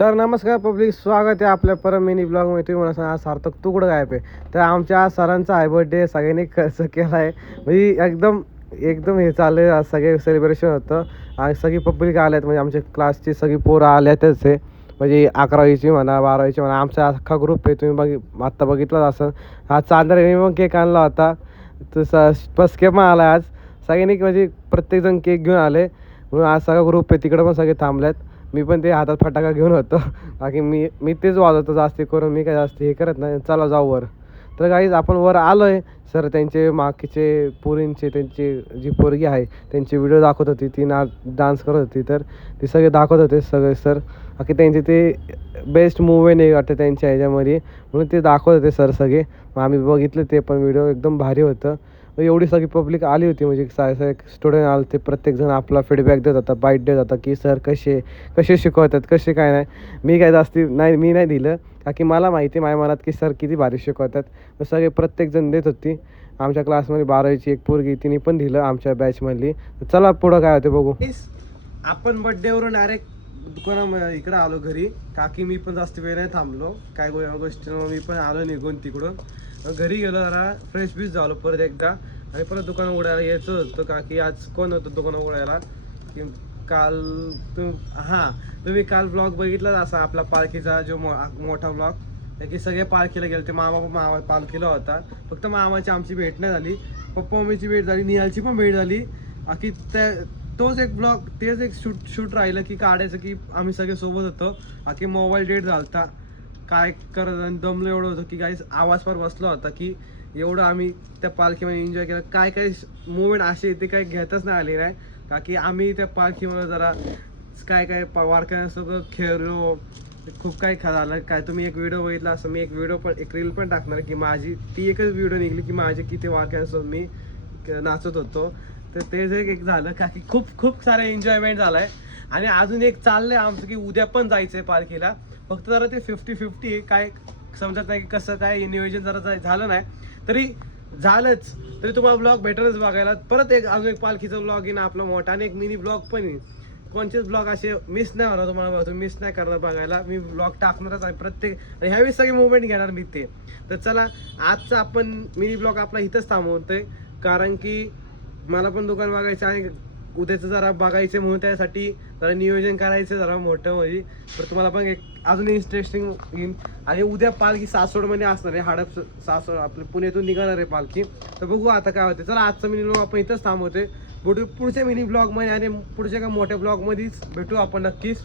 तर नमस्कार पब्लिक, स्वागत आहे आपल्या परम मिनी ब्लॉगमध्ये. तुम्ही मला सांगा, सार्थक तू कुठं गायब आहे? तर आमच्या सरांचा आहे बर्थडे, सगळ्यांनी कसं केला आहे म्हणजे एकदम एकदम हे चाललं आहे. आज सगळे सेलिब्रेशन होतं आणि सगळी पब्लिक आल्यात, म्हणजे आमच्या क्लासची सगळी पोरं आल्यातच आहे. म्हणजे 11वीची म्हणा, 12वीची म्हणा, आमचा अख्खा ग्रुप आहे. तुम्ही आत्ता बघितलंच असं. आज चांदर मग केक आणला होता, तसं पस्के पण आला आज. सगळ्यांनी म्हणजे प्रत्येकजण केक घेऊन आले, म्हणून आज सगळा ग्रुप आहे. तिकडं पण सगळे थांबल्यात. मी पण ते हातात फटाका घेऊन होतो, बाकी मी तेच वाजवतो जास्ती करून. मी काय जास्त हे करत नाही. चला जाऊ वर. तर काहीच आपण वर आलो आहे. सर त्यांचे मागचे पोरींचे, त्यांची जी पोरगी आहे त्यांची व्हिडिओ दाखवत होती, ती डान्स करत होती. तर ते सगळे दाखवत होते सगळे सर. बाकी त्यांचे ते बेस्ट मूवमेंट आहे वाटतं त्यांच्या ह्याच्यामध्ये, म्हणून ते दाखवत होते सर सगळे. मग आम्ही बघितले ते पण व्हिडिओ, एकदम भारी होतं. एवढी सगळी पब्लिक आली होती, म्हणजे स्टुडंट आले ते. प्रत्येकजण आपला फीडबॅक देत होता, बाईट देत होता की सर कसे शिकवतात, कसे काय नाही. मी काय जास्ती नाही, मी नाही दिलं, का की मला माहिती माझ्या मनात की सर किती भारी शिकवतात. मग सगळे प्रत्येकजण देत होती. आमच्या क्लासमध्ये 12वीची एक पोरगी, तिने पण दिलं आमच्या बॅचमधली. चला पुढं काय होते बघू. आपण बड्डेवरून डायरेक्ट दुकाना इकडं आलो घरी, का की मी पण जास्त वेळ नाही थांबलो काय गोष्टीनं. मी पण आलो निघून तिकडून. घरी गेलो, जरा फ्रेश बीच झालो परत एकदा, आणि परत दुकान उघडायला यायचं होतं. का की आज कोण होतं दुकान उघडायला, की काल तुम्ही काल ब्लॉग बघितलाच असा आपला पालखीचा जो मोठा ब्लॉग, की सगळे पालखीला गेले ते. मामा पालखीला होता, फक्त मामाची आमची भेट नाही झाली. पप्पा मम्मीची भेट झाली, निहालची पण भेट झाली. की तोच एक ब्लॉग, तेच एक शूट राहिलं की काढायचं, की आम्ही सगळे सोबत होतो. बाकी मोबाईल डेट झालता, काय करत आणि दमलो एवढं होतं की काही आवाज पर बसला होता, की एवढं आम्ही त्या पालखीमध्ये एन्जॉय केलं. काय मोमेंट असे ते काही घेतच नाही आले नाही, का की आम्ही त्या पालखीमध्ये जरा काय वारकऱ्यांसोबत खेळलो, खूप काही झालं. काय तुम्ही एक व्हिडिओ बघितला असं, मी एक रील पण टाकणार, की माझी ती एकच व्हिडिओ निघली की माझी किती वारकऱ्यांसोबत मी नाचत होतो. तर तेच एक झालं, का की खूप सारा एन्जॉयमेंट झालाय. आणि अजून एक चाललंय आमचं, की उद्या पण जायचंय पालखीला. फक्त जरा ते 50-50 आहे, काय समजत नाही की कसं काय नियोजन जरा झालं नाही. तरी झालंच तरी तुम्हाला ब्लॉग भेटलच बघायला. परत अजून एक पालखीचा ब्लॉग येईन आपला मोठा, आणि एक मिनी ब्लॉग पण येईल. कोणतेच ब्लॉग असे मिस नाही होणार तुम्हाला, तुम्ही मिस नाही करणार बघायला. मी ब्लॉग टाकणारच आहे प्रत्येक, आणि ह्यावेळी सगळे मुवमेंट घेणार मी ते. तर चला, आजचा आपण मिनी ब्लॉग आपला इथंच थांबवतोय, कारण की मला पण दुकान बघायचं आणि उद्याचं जरा बघायचं, म्हणून त्यासाठी जरा नियोजन करायचं जरा मोठं म्हणजे. तर तुम्हाला पण एक अजून इंटरेस्टिंग येईल. आणि उद्या पालखी सासवडमध्ये असणार आहे, सासवड आपल्या पुण्यातून निघणार आहे पालखी. तर बघू आता काय होते. चला, आजचा मिनी ब्लॉग आपण इथंच थांबवतोय. भेटू पुढच्या मिनी ब्लॉगमध्ये, आणि पुढच्या का मोठ्या ब्लॉगमध्येच भेटू आपण नक्कीच.